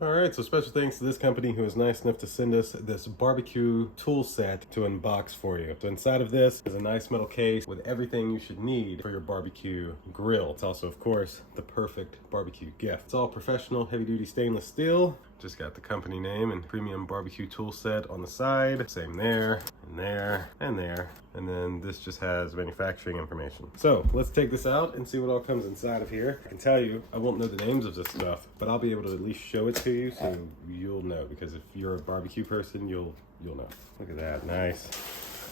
All right, so special thanks to this company who was nice enough to send us this barbecue tool set to unbox for you. So inside of this is a nice metal case with everything you should need for your barbecue grill. It's also, of course, the perfect barbecue gift. It's all professional, heavy-duty stainless steel. Just got the company name and premium barbecue tool set on the side. Same there, and there, and there. And then this just has manufacturing information. So let's take this out and see what all comes inside of here. I can tell you, I won't know the names of this stuff, but I'll be able to at least show it to you so you'll know, because if you're a barbecue person, you'll know. Look at that, nice.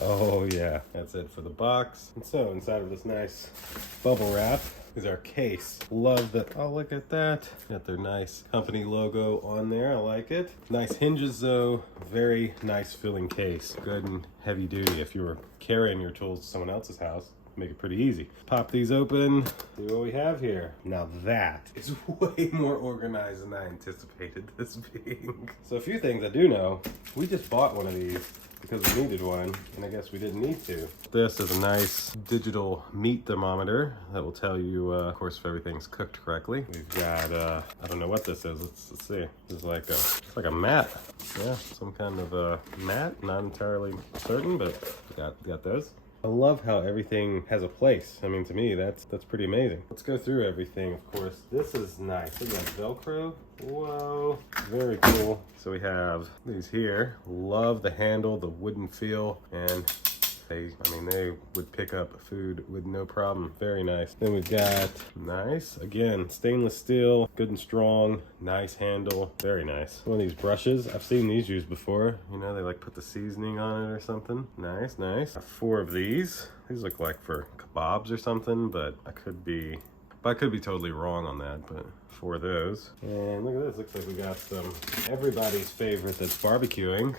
Oh yeah, that's it for the box. And so inside of this nice bubble wrap is our case. Love that. Oh, look at that. Got their nice company logo on there. I like it. Nice hinges though. Very nice filling case. Good and heavy duty. If you were carrying your tools to someone else's house, make it pretty easy. Pop these open. See what we have here. Now that is way more organized than I anticipated this being. So a few things I do know. We just bought one of these because we needed one, and I guess we didn't need to. This is a nice digital meat thermometer that will tell you, of course, if everything's cooked correctly. We've got, I don't know what this is. Let's see. This is like it's like a mat. Yeah, some kind of a mat. Not entirely certain, but got those. I love how everything has a place. I mean, to me, that's pretty amazing. Let's go through everything, of course. This is nice. Look at that Velcro. Whoa, very cool. So we have these here. Love the handle, the wooden feel, and they would pick up food with no problem. Very nice. Then we've got nice, again, stainless steel, good and strong, nice handle, very nice. One of these brushes, I've seen these used before. You know, they like put the seasoning on it or something. Nice, nice. Got 4 of these. These look like for kebabs or something, but I could be totally wrong on that, but 4 of those. And look at this, looks like we got some everybody's favorite that's barbecuing.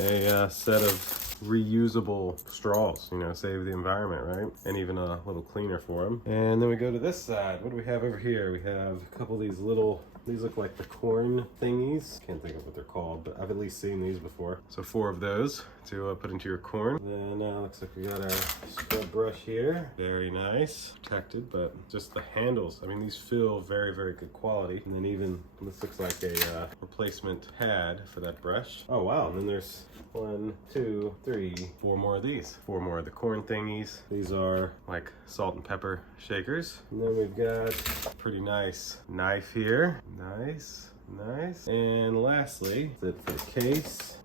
A set of reusable straws, you know, save the environment, right? And even a little cleaner for them. And then we go to this side. What do we have over here? We have a couple of these little, these look like the corn thingies. Can't think of what they're called, but I've at least seen these before. So 4 of those to put into your corn. Then looks like we got our scrub brush here. Very nice, protected, but just the handles. I mean, these feel very, very good quality. And then even, this looks like a replacement pad for that brush. Oh wow, and then there's 1, 2, 3, 4 more of these. 4 more of the corn thingies. These are like salt and pepper shakers. And then we've got a pretty nice knife here. Nice, nice. And lastly, that's it for the case.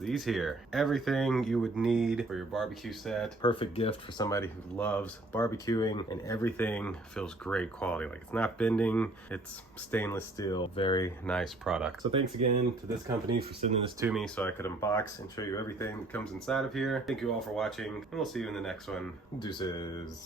These here, everything you would need for your barbecue set. Perfect gift for somebody who loves barbecuing, and everything feels great quality. Like, it's not bending, it's stainless steel. Very nice product. So thanks again to this company for sending this to me so I could unbox and show you everything that comes inside of here. Thank you all for watching, and we'll see you in the next one. Deuces.